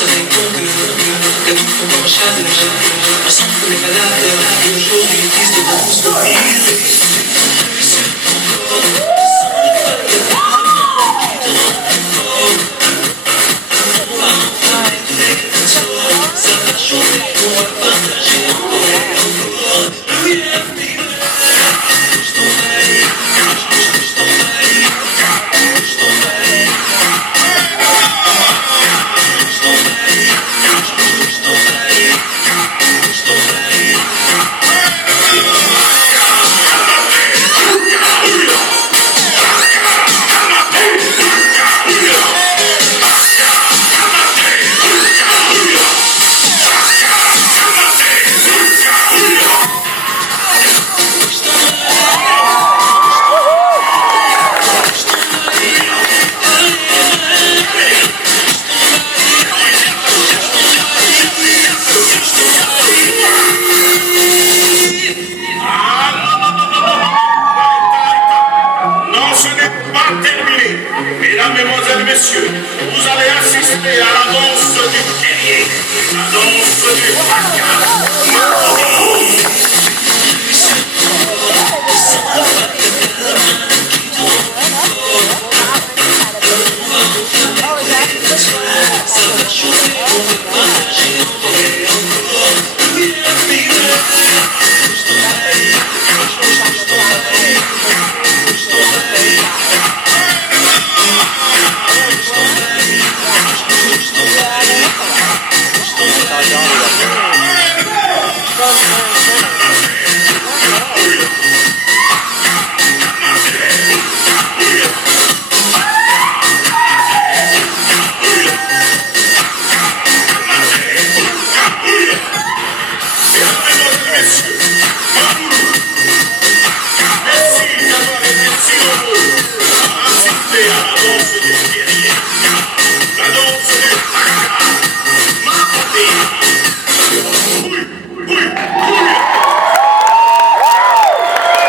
danse avec ton cœur, la vie fond dans chaque ensemble on n'est pas la peur, et aujourd'hui prise de danse de brise. Sur ton corps, sans ne pas y avoir qui te rend fort. On va enfin être sort, ça va chauffer, on va partager encore et encore. Oui, la vie de je t'envahis, je t'envahis, je t'envahis. Mesdames, Mesdemoiselles, Messieurs, vous allez assister à la danse du guerrier, la danse du fracas.